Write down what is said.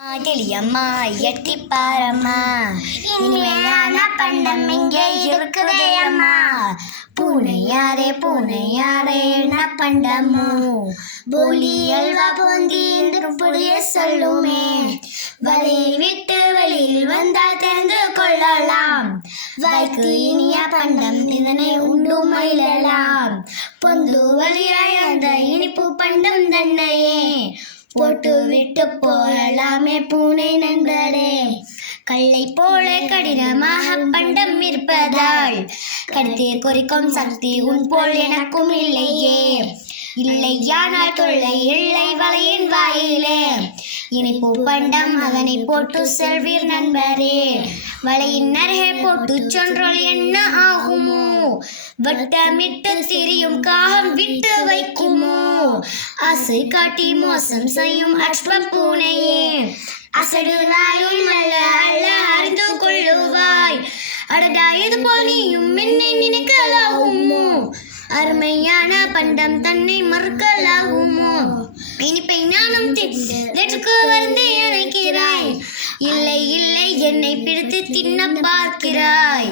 கிளியம்மா எட்டி பாரம்மா, இனிமையான பண்டம் இங்கே இருக்குதே அம்மா. பூனையாரே பூனையாரே என்ன பண்டமோ, போலி அல்வா போந்தி என்று புரிய சொல்லுமே. வலையை விட்டு வெளியில் வந்தால் தெரிந்து கொள்ளலாம், வாய்க்கு இனிய பண்டம் இதனை உண்டு மயிலலாம். பொந்து வழியாய் அந்த இனிப்பு பண்டம் தன்னையே போட்டு விட்டு போகலாமே பூனை நண்பரே. கல்லை போல கடினமாக பண்டம் இருப்பதால் கருத்தீர் குறிக்கும் சக்தி உன் போல் எனக்கும் இல்லையே. இல்லையானால் தொல்லை இல்லை வலையின் வாயிலே, இனிப்பு பண்டம் அதனை போட்டு செல்வீர் நண்பரே. வலையின் அருகே போட்டு சென்றால் என்ன ஆகுமோ, வட்டமிட்டு திரியும் காகம் விட்டு வைக்குமோ. ஆசை காட்டி மோசம் செய்யும் அற்ப பூனையே, அசடு நாளும் அல்ல அல்ல அறிந்து கொள்ளுவாய். அடடா இது போல் நீயும் என்னை நினைக்கலாகுமோ, அருமையான பண்டம் தன்னை மறுக்கலாகுமோ. இனிப்பை நானும் திட்டுக்கு வந்து அழைக்கிறாய், இல்லை இல்லை என்னை பிடித்து தின்ன பார்க்கிறாய்.